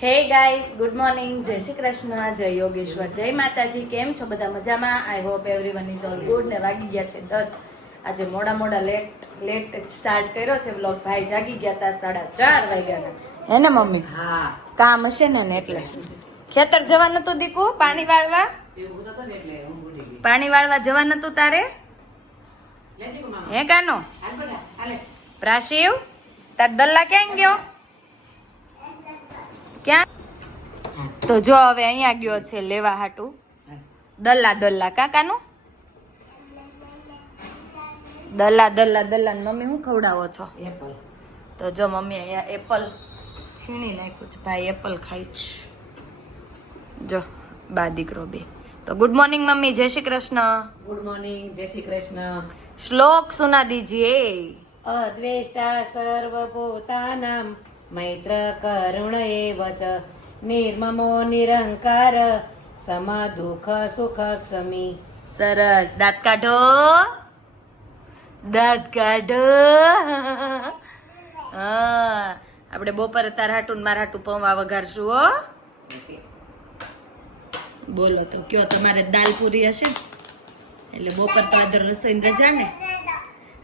Hey guys good morning. જય શ્રી કૃષ્ણ જય યોગેશ્વર જય માતાજી. કેમ છો બધા મજામાં? I hope everyone is all good ને વાગી ગયા છે દસ. આજે મોડા મોડા લેટ લેટ સ્ટાર્ટ કર્યો છે બ્લોગ ભાઈ જાગી ગયા હતા સાડા ચાર વાગ્યાના. હે ને મમ્મી? હા. કામ હશે ને એટલે. ખેતર જવા નતું દીકુ? પાણી વાળવા? પાણી વાળવા જવા નતું તારે? હે કાનો પ્રાશિવ તાર દલ્લા ક્યાં ગયો ક્યાં તો જો હવે અહીંયા ગયો છે લેવા હાટું. દલ્લા દલ્લા કાકાનું? દલ્લા દલ્લા દલ્લા મમ્મી શું ખવડાવો છો? એપલ. તો જો મમ્મી અહીંયા એપલ છીણી નાખ્યું છે. ભાઈ એપલ ખાઈ છે. જો બા દીકરો બે. તો ગુડ મોર્નિંગ મમ્મી જય શ્રી કૃષ્ણ. ગુડ મોર્નિંગ જય શ્રી કૃષ્ણ. શ્લોક સુના દીજીએ અદ્વેષ્ટા સર્વભૂતાનામ મૈત્ર કરુણ એવ નિર્મમો નિરંકાર સમ દુઃખ સુખ ક્ષમી સરસ. દાંત કાઢો. દાંત કાઢો. હા. આપણે બપોરે તાર હાટું મારા હાટું પૌવા વઘારશું હો. બોલો તો કયો તમારે દાલ પૂરી હશે? એટલે બપોર તો આદર રસોઈની રજા ને?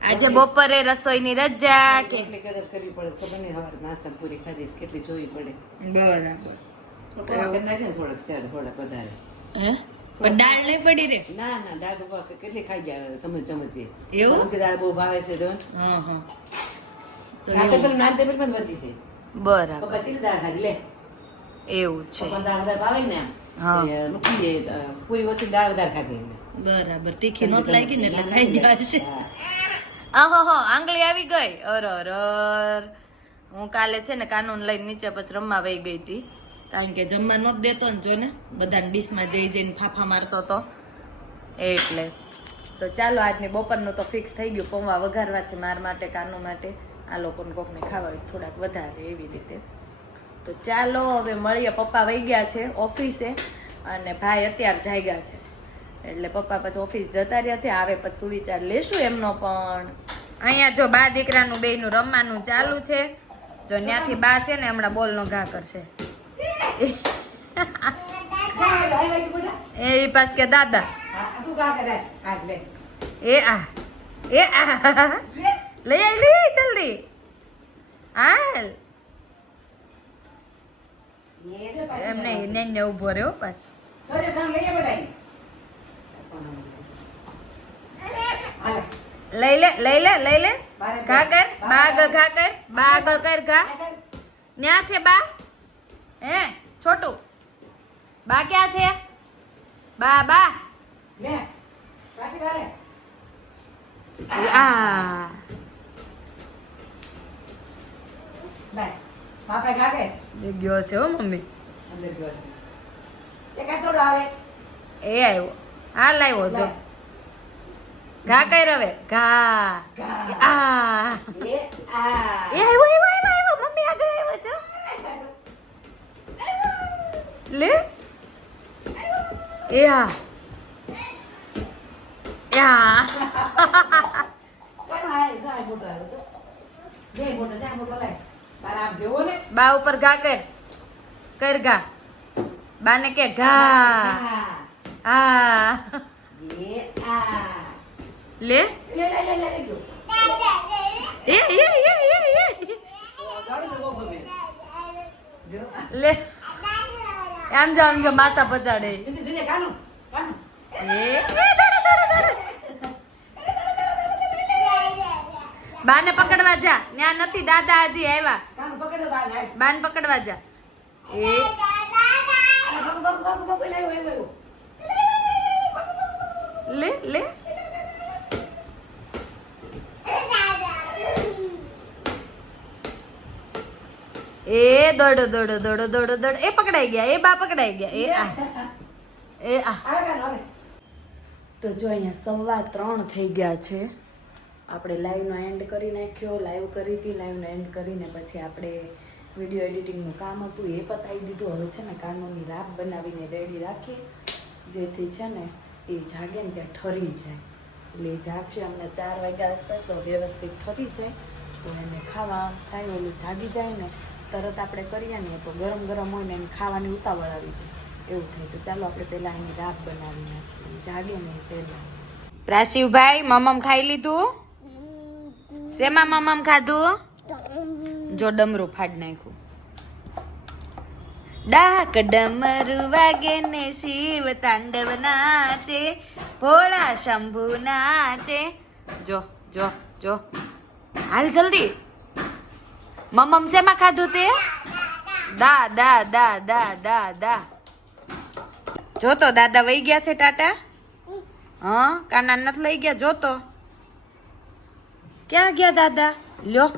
આજે બપોરે રસોઈની રજા કે? કેટલી કરવી પડે ખબર નહીં હવે નાસ્તા પૂરી ખાધીશ કેટલી જોવી પડે. બરાબર. પૌવા કરી નાખે ને થોડાક શેર થોડાક વધારે. હે? પણ દાળ નહીં પડી રે? ના ના દાળ તો કેટલી ખાઈ જાય ચમચ ચમચી એવું? મને દાળ બહુ ભાવે છે જો હા હા. તો આ તો એવું. પેલું નાન ટેબલમાં વધી છે. બરાબર. પપ્પા દાળ ખાધી લે. એવું છે. પપ્પા દાળ વધારે ભાવે ને હા. મૂકી દે પૂરી ઓછી દાળ વધારે ખાધી બરાબર. તીખી નોત લાગી ને એટલે ખાઈ ગયા હશે આહો હો આંગળી આવી ગઈ. અર અર અર. હું કાલે છે ને કાનૂન લઈને નીચે પછી રમવા વહી ગઈ હતી. કારણ કે જમવા નહોત દેતો ને જો ને, બધાને ડીશમાં જઈ જઈને ફાફા મારતો તો. એટલે. તો ચાલો, આજની બપોરનું તો ફિક્સ થઈ ગયું. પૌવા વઘારવા છે માર માટે, કાનુ માટે. આ લોકોને કોકને ખાવા થોડાક વધારે એવી રીતે. તો ચાલો, હવે મળીએ. પપ્પા વહી ગયા છે ઓફિસે અને ભાઈ અત્યારે જાગ્યા છે. એટલે પપ્પા પછી ઓફિસ જતા રહ્યા છે. આવે પછી સુવિચાર લેશું એમનો પણ. અહીંયા જો બા દીકરાનું, બેયનું રમવાનું ચાલુ છે. જો ત્યાંથી બા છે ને, હમણાં બોલનો ઘા કરશે. એ પાસ કે દાદા હા, તું કા કરે? હા, લે. એ આ એ આ લઈ આઈ લઈ આઈ જલ્દી હાલ એ છે પાછી એમ નહીં ને ને ઊભો રહ્યો પાસ સોરી, તને લઈ આવ બધાય. હાલે. લઈ લે લઈ લે લઈ લે બારે ઘા કર બારે બા આગળ ઘા કર બા આગળ કર ઘા આ કર. ન્યા છે બા હે છોટું બા ક્યાં છે બા બા લે. પાછી વારે. એ આ બાય. એ ગયો છે હો મમ્મી અંદર ગયો છે. એ કાંઈ આવે. એ આવ્યો હા લાવ્યો જો ઘા કઈ રવે ઘા ઘા. આ એ આ. એ આવ્યો આવ્યો આવ્યો આવ્યો મમ્મી આગળ આવ્યો છો લે આવ્યો તો? બે ઉપર ઘા કર કર ઘા બાને કે ઘા હા. લે લે, લે, લે, લે. એ એ એ એ એ. લે આમ જો આમ જો માતા પચાડે. બાને પકડવા જા ત્યાં નથી દાદા હજી આવ્યા બાને, પકડવા જા એ. લે લે એ દોડો દોડો દોડો દોડો દોડો. એ પકડાઈ ગયા, એ બા પકડાઈ ગયા. એ આ. એ આ. તો જો અહીંયા સવા ત્રણ થઈ ગયા છે. આપણે લાઈવનો એન્ડ કરી નાખ્યો. લાઈવ કરી હતી લાઈવનો એન્ડ કરીને પછી આપણે વીડિયો એડિટિંગનું કામ હતું, એ પતાવી દીધું. હવે છે ને કાનોની રાપ બનાવીને રેડી રાખી. જેથી છે ને એ જાગે ને ત્યાં ઠરી જાય. એટલે જાગશે અમને ચાર વાગ્યા આસપાસ તો વ્યવસ્થિત ઠરી જાય. તો એને ખાવા થાય ઓલું જાગી જાય ને તરત આપણે કરીએ ને તો ગરમ ગરમ હોય ને એની ખાવાની ઉતાવળ આવી જાય. એવું થાય. તો ચાલો આપણે પહેલાં એની રાબ બનાવી નાખીએ. જાગે ને પહેલાં. પ્રાશિવભાઈ મમમ ખાઈ લીધું? શેમાં મમમ ખાધું? જો ડમરું ફાડ નાખ્યું. ડાક ડમરુ વાગે ને શિવ તાંડવ નાચે ભોળા શંભુ નાચે. જો જો જો. હાલ જલ્દી. મમમ શેમાં ખાધું તે? દા દા દા દા દા દા. જોતો, દાદા વહી ગયા છે ટાટા? હા? કાના નથી લઈ ગયા? જોતો. ક્યાં ગયા દાદા? લ્યો.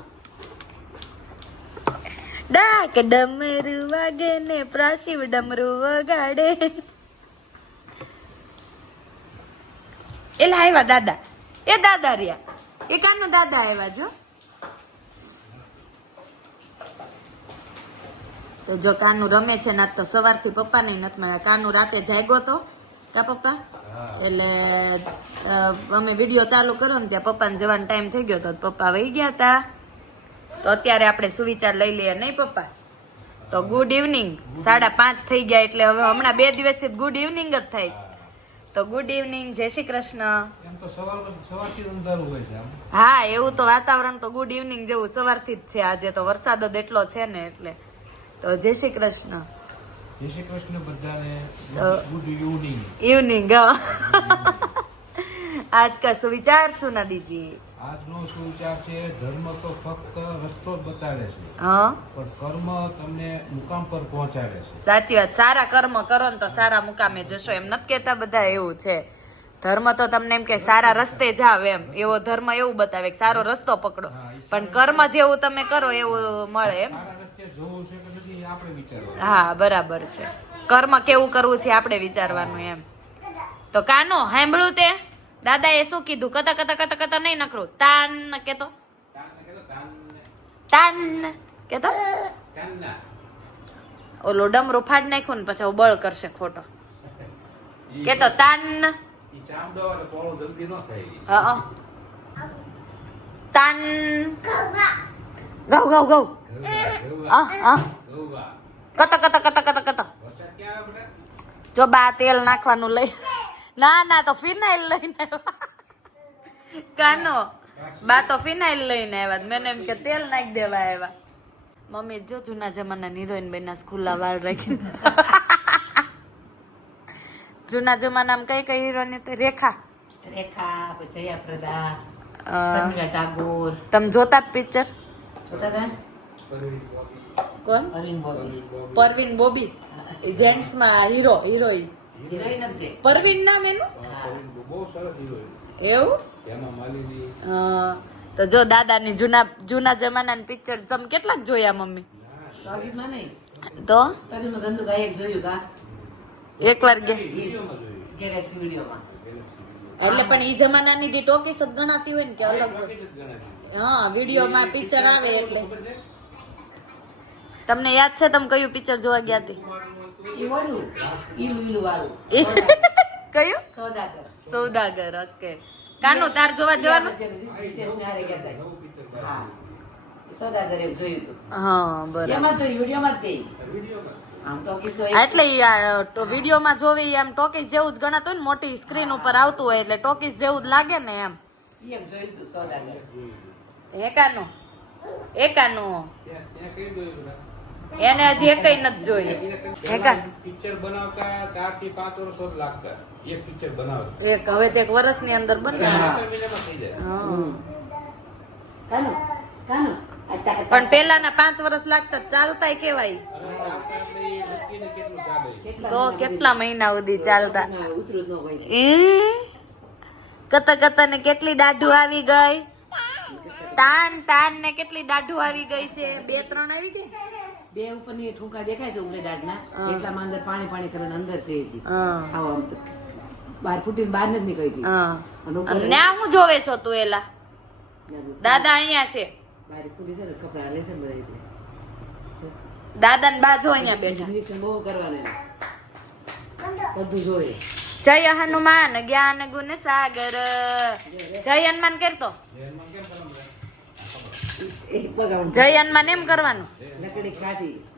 ડાક ડમરુ વાગે ને પ્રાસીવ ડમરુ વગાડે. એલા આવ્યા દાદા. એ દાદા રહ્યા. એ કાનો દાદા આવ્યા જો? તો જો કાનું રમે છે ને તો સવારથી પપ્પાને નથી મળ્યા. કાનું રાતે જાગ્યો તો. કા પપ્પા? એટલે અમે વીડિયો ચાલુ કરો ને ત્યાં પપ્પાને જવાનો ટાઈમ થઈ ગયો તો પપ્પા વહી ગયા હતા તો અત્યારે આપણે સુવિચાર લઈ લઈએ નહીં પપ્પા? તો ગુડ ઇવનિંગ સાડા પાંચ થઈ ગયા એટલે હવે હમણાં બે દિવસથી ગુડ ઇવનિંગ જ થાય છે. તો ગુડ ઇવનિંગ જય શ્રી કૃષ્ણ. હા એવું તો વાતાવરણ તો ગુડ ઇવનિંગ જેવું સવારથી જ છે. આજે તો વરસાદ જ એટલો છે ને એટલે. તો જય શ્રી કૃષ્ણ. જય શ્રી કૃષ્ણ બધાને. Good evening. ઇવનિંગ આજ કા સુવિચાર સુના દીજીએ આજનો સુવિચાર છે ધર્મ તો ફક્ત રસ્તો જ બતાડે છે. હા? પણ કર્મ તમને મુકામ પર પહોંચાડે છે. સાચી વાત. સારા કર્મ કરો ને તો સારા મુકામે જશો. એમ નથી કહેતા બધા એવું છે. ધર્મ તો તમને એમ કે સારા રસ્તે જાવ એમ. એવો ધર્મ એવું બતાવે કે સારો રસ્તો પકડો. પણ કર્મ જેવું તમે કરો એવું મળે એમ. રસ્તે જવું છે હા બરાબર છે. કર્મ કેવું કરવું છે આપણે વિચારવાનું એમ. તો કાનો સાંભળ્યું તે? દાદાએ શું કીધું? કતા. કતા કતા કતા નહીં નકરું તાન કેતો. તાન કેતો ઓલો ડમરો ફાડ નાખ્યો ને પછી બળ કરશે ખોટો. કેતો તાન તાન. ગૌ ગૌ ગૌ. કતા કતા કતા કતા કતા? જો બા તેલ નાખવાનું લઈ. ના ના તો ફિનાઇલ લઈને કાનો? બા તો ફિનાઇલ લઈને આવ્યા. મેં એમ કે તેલ નાખી દેવા આવ્યા. મમ્મી જો જૂના જમાના હિરોઈન બેના ખુલ્લા વાળ રાખીને. જૂના જમાનામાં કઈ કઈ હિરોઈન તો રેખા. રેખા જયા પ્રદા ટાગોર. તમે જોતા જ પિક્ચર જોતા હતા? કોણ? અરવિંદ બોબી પરવીન બોબી જેન્ટ્સમાં હીરો હિરોઈન પરવીન નામ એનું. એવું? હા. તો જો દાદાની જૂના જૂના જમાનાની પિક્ચર તમે કેટલાક જોયા મમ્મી? તો? એક વાર એટલે પણ ઈ જમાનાની જે ટોકીસ જ ગણાતી હોય ને કે અલગ. હા વિડીયોમાં પિક્ચર આવે એટલે? તમને યાદ છે તમે કયું પિક્ચર જોવા ગયા હતી કયું? સોદાગર. સૌદાગર ઓકે કાનો તાર જોવા જવાનું? સોદાગર એવું જોયું હતું હા બરાબર. વિડીયોમાં જ એટલે વિડીયોમાં જોવી એમ ટોકીસ જેવું જ ગણાતું હોય ને મોટી સ્ક્રીન ઉપર આવતું હોય એટલે ટોકીસ જેવું જ લાગે ને એમ. ઈ એમ જોયું એકાનું. એકાનું. કઈ એને હજી એકઈ નથી જોયું પિક્ચર બનાવતા ચારથી પાંચ વર્ષ લાગતા. એક પિક્ચર બનાવે. એક હવે તો એક વર્ષની અંદર બને. પણ પેલા થઈ જાય. હા. કાનો કાનો. આ તા- તા- પણ પેલાના પાંચ વર્ષ લાગતા ચાલતા કેવાય તો કેટલા મહિના સુધી ચાલતા? ના, ન? કતા કતા ને કેટલી દાઢું આવી ગઈ? તાન તાન ને કેટલી દાઢું આવી ગઈ છે? બે ત્રણ આવી ગઈ? બે ઉપરની ઠુંકા દેખાય છે ઉમરે દાઢના એટલામાં અંદર પાણી પાણી કરીને અંદર છે એજી આવો આમ બહાર ફૂટીને બહાર નથી નીકળી ગઈ. અને હું જોવે છો તું એલા? દાદા અહીંયા છે. બહાર ફૂટી છે ને કપડા લે છે બધા દાદા ને બાજુ અહીંયા બેઠા. બહુ કરવાનું બધું જોવે જય હનુમાન જ્ઞાન ગુણ સાગર. જય હનુમાન કરતો એમાં કેમ કરવાનું? એક પગાર જય હનુમાન એમ કરવાનું?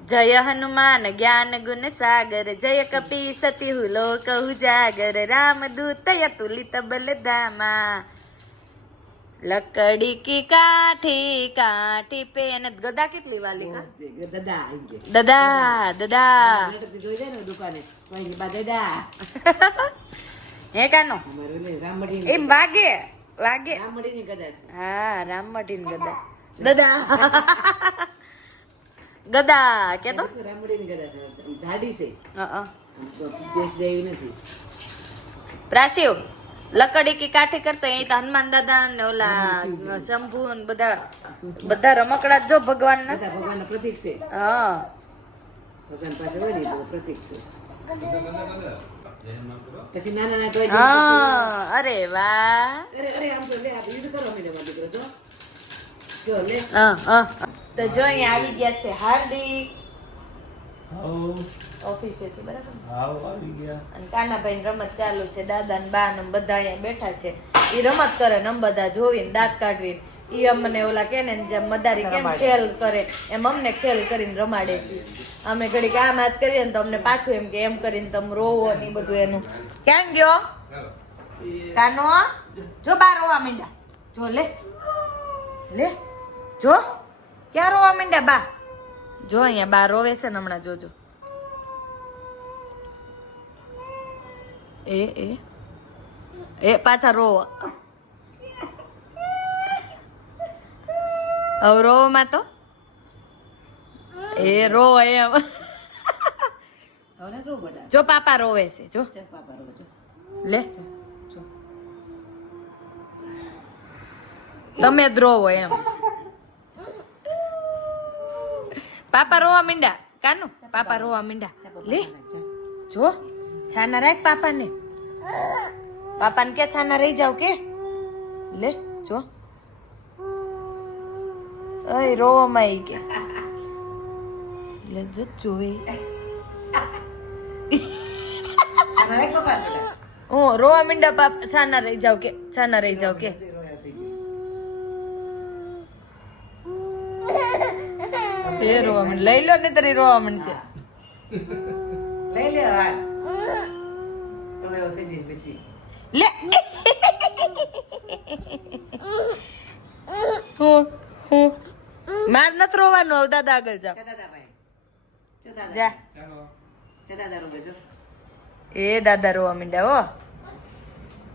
જય હનુમાન જ્ઞાન ગુણ સાગર જય કપી સતી હુલો લોક ઉજાગર રામ દૂત તુલિત બલધામા. લકડી કી કાઠી કાઠી પે અને ગદા કેટલી વાલી કા? દદા દદા. દદા જોઈ જાય ને દુકાને દાદા. હે કાનો? એમ વાગે વાગે. રામમઢી ની ગદા હા રામમઢી ની ગદા. ગદા. કે તો રામમઢી ની કદાચ જાડી છે. હા દેશ નથી. પ્રાશિવ લકડી કે કાઠી કરતો એ તો હનુમાન દાદા ને ઓલા શંભુ ને બધા બધા રમકડા જો ભગવાન ના ભગવાન પ્રતીક છે. હા. ભગવાન પાસે હોય પ્રતીક છે. પછી નાના નાના હા અરે વાહ. અરે અરે આમ તો લે આ યુદ્ધ કરો મારો દીકરો જો. જો લે. હા હા. તો જો અહીંયા આવી ગયા છે હાર્દિક. ઓફિસેથી બરાબર? અને કાનાભાઈ રમત ચાલુ છે દાદા ને બા ને બધા અહીંયા બેઠા છે. એ રમત કરે ને અમે બધા જોવીને દાંત કાઢવીને. ઈ અમને ઓલા કે ને જેમ મદારી કેમ ખેલ કરે એમ અમને ખેલ કરીને રમાડે છે. અમે ઘડીક આમ હાથ કરીએ ને તો અમને પાછું એમ કે એમ કરીને તમે રોવો ને બધું એનું. કેમ ગયો? કાનો? જો બાર રોવા મીંડા જો લે. લે. જો ક્યાં રોવા માંડ્યા બા? જો અહીંયા બા રોવે છે ને હમણાં જોજો. એ એ. એ પાછા રોવો. હવે રોવામાં તો? એ રો એમ જો પાપા રોવે છે જો. લે. જો તમે જ રોવો એમ. પાપા રોવા મીંડા. કાનું પાપા રોવા મીંડા. લે જો છાના રાખ પાપાને. પાપાને કે છાના રહી જાવ કે? લે જો. અય રોવામાં ઈ કે લે જો જોવે. હું રોવા મીંડા પાપ છાના રહી જાવ કે છાના રહી જાવ કે રોયા થઈ તે રોવા માંડ. લઈ લો ને તરી રોવા માંડશે. લઈ લે હાલ તમે એવો થઈ જઈશ લે. હું હું. માર નથી રોવાનું. હવે દાદા આગળ દાદા ભાઈ દાદા. જા. દાદા એ દાદા રોવા માંડ્યા હો.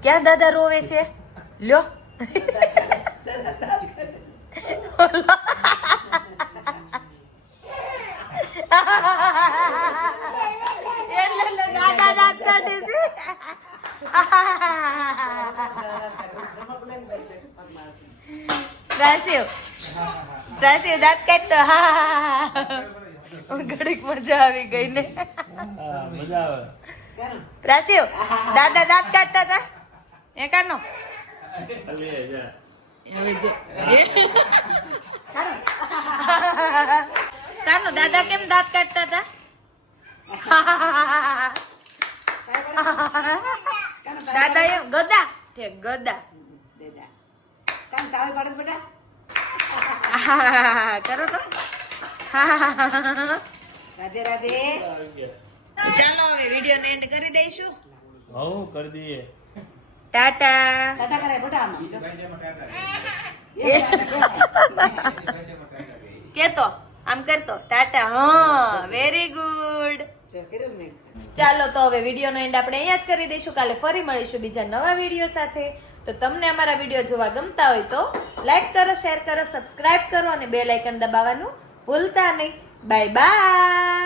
ક્યાં દાદા રોવે છે? લ્યો. એટલે એટલે દાદા દાંત કાઢે છે રાશિવ રાશિવ દાંત કાઢતો હા. ઘડીક મજા આવી ગઈ ને. રાશિવ દાદા દાંત કાઢતા હતા એ કાનો? કાનો? દાદા કેમ દાંત કાઢતા હતા? દાદા એમ ગદા ઠેક ગદા? દાદા કામ તાવે પડે બેટા કરો તો. રાધે રાધે. ચાલો હવે વીડિયો એન્ડ કરી દઈશું. હવ કરી દઈએ. ટાટા. ટાટા કરાય બેટા આમાં. કેતો આમ કરતો. ટાટા હા વેરી ગુડ જો કર્યું ને? ચાલો તો હવે વિડીયોનો એન્ડ આપણે અહીંયા જ કરી દઈશું. કાલે ફરી મળીશું બીજા નવા વીડિયો સાથે. તો તમને અમારા વીડિયો જોવા ગમતા હોય તો લાઈક કરો શેર કરો સબસ્ક્રાઇબ કરો અને બે લાઇકન દબાવવાનું ભૂલતા નહીં. Bye bye